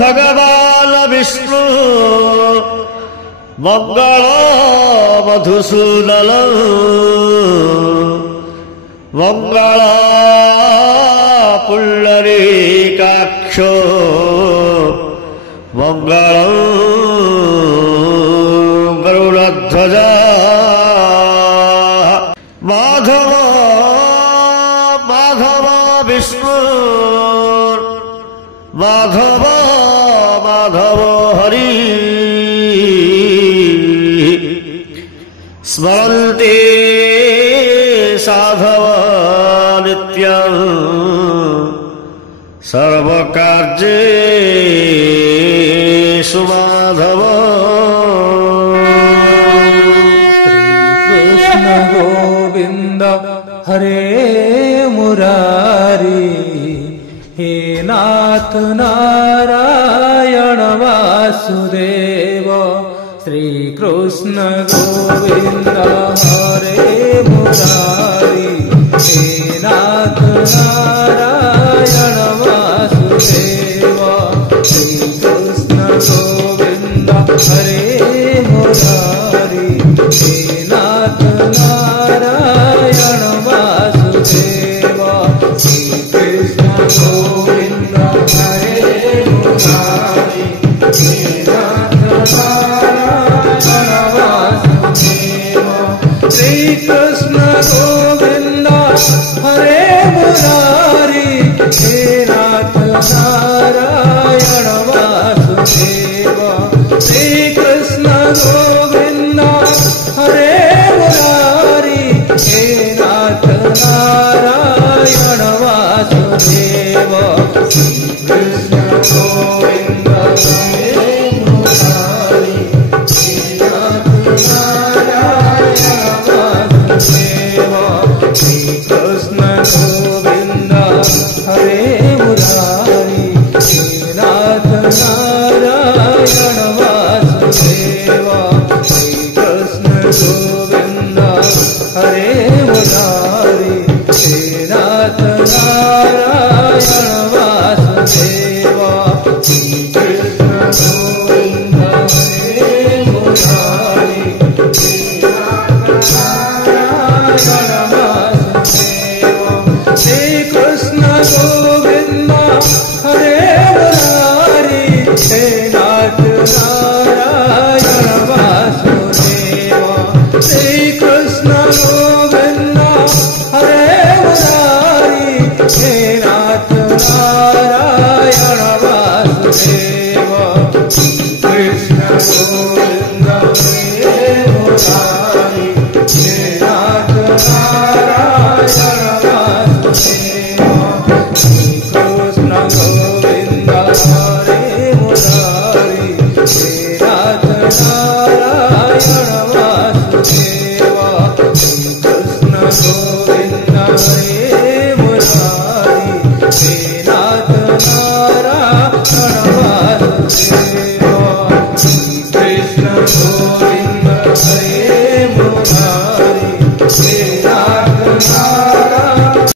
भगवान विष्णु मंगल मधुसूदन मंगल पुंडरीकाक्षो मंगल गरुड़ध्वजा माधव माधव विष्णु माधव माधव हरि स्मरन्ते साधव नित्यं सर्वकार्येषु माधव। श्रीकृष्ण गोविंद हरे मुरारी हे नाथ नारायण वासुदेव। श्रीकृष्ण गोविंद हरे मुरारी हे नाथ नारायण वासुदेव। श्रीकृष्ण गोविंद हरे मुरारी हे नाथ नारायण वासुदेव। श्रीकृष्ण गोविंद हरे मुरारी हे नाथ नारायण वासुदेव। श्रीकृष्ण गोविंद हरे मुरारी हे नाथ नारायण वासुदेव। श्रीकृष्ण गोविंद हरे मुरारी हे नाथ नारायण वासुदेव।